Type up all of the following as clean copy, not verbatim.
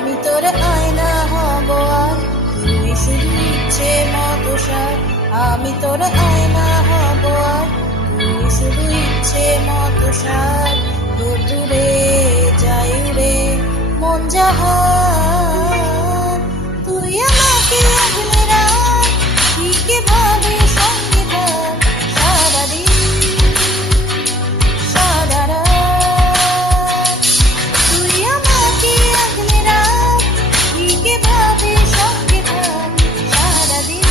আমি তোর আয়না হব আর তুই শুধু ইচ্ছে মতো সার। আমি তোর আয়না হব আর তুই শুধু ইচ্ছে মতো সার। দূরে যাই রে মন জাহান, তুই আমাকে আগলে রাখ, কি ভাবে সঙ্গে থাক সারাদিন সারা রাত। তুই আমাকে আগলে রাখ, কি ভাবে সঙ্গে থাক সারাদিন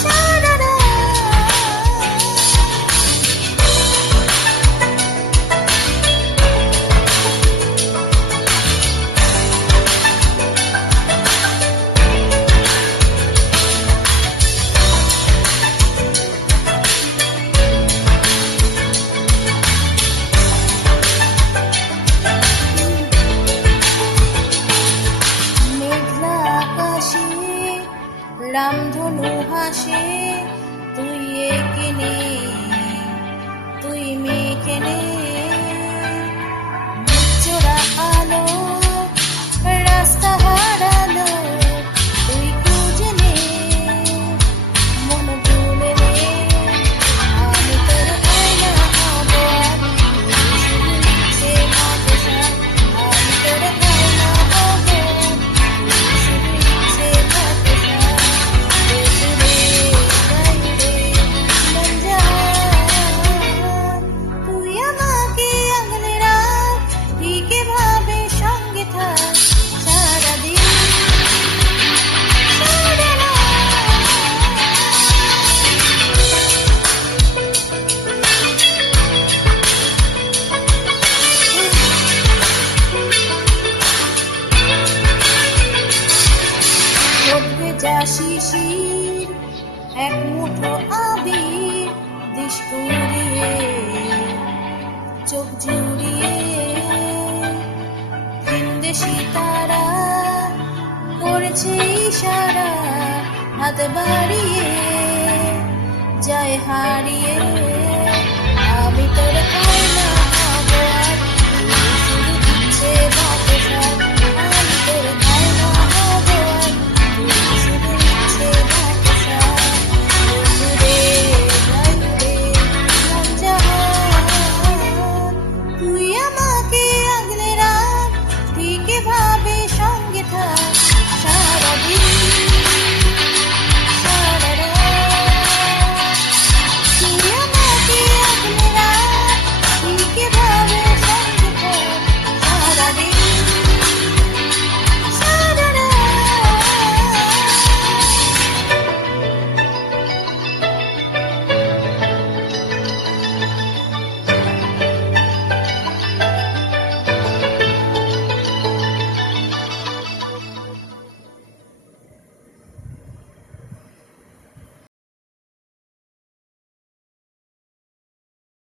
সারা রাত। রামধনু হাসে তুই এখানে, তুই মেখেনে চোরা আলো রাস্তা হারালো, তুই খুঁজে নে মন ভুলে নে। আমি তোর আয়না হব আর তুই শুধু ইচ্ছে মতো সার। আমি তোর আয়না হব তুই শুধু ইচ্ছে মতো সার। তুই আমাকে আগলে রাখ, কি ভাবে সঙ্গে থাক সারাদিন সারা রাত। ভেজা শিশির এক মুঠো আবির দিশ কুড়িয়ে চোখ জুড়িয়ে, ভিনদেশি তারা করেছে ইশারা হাত বাড়িয়ে যায় হারিয়ে। আমি তোর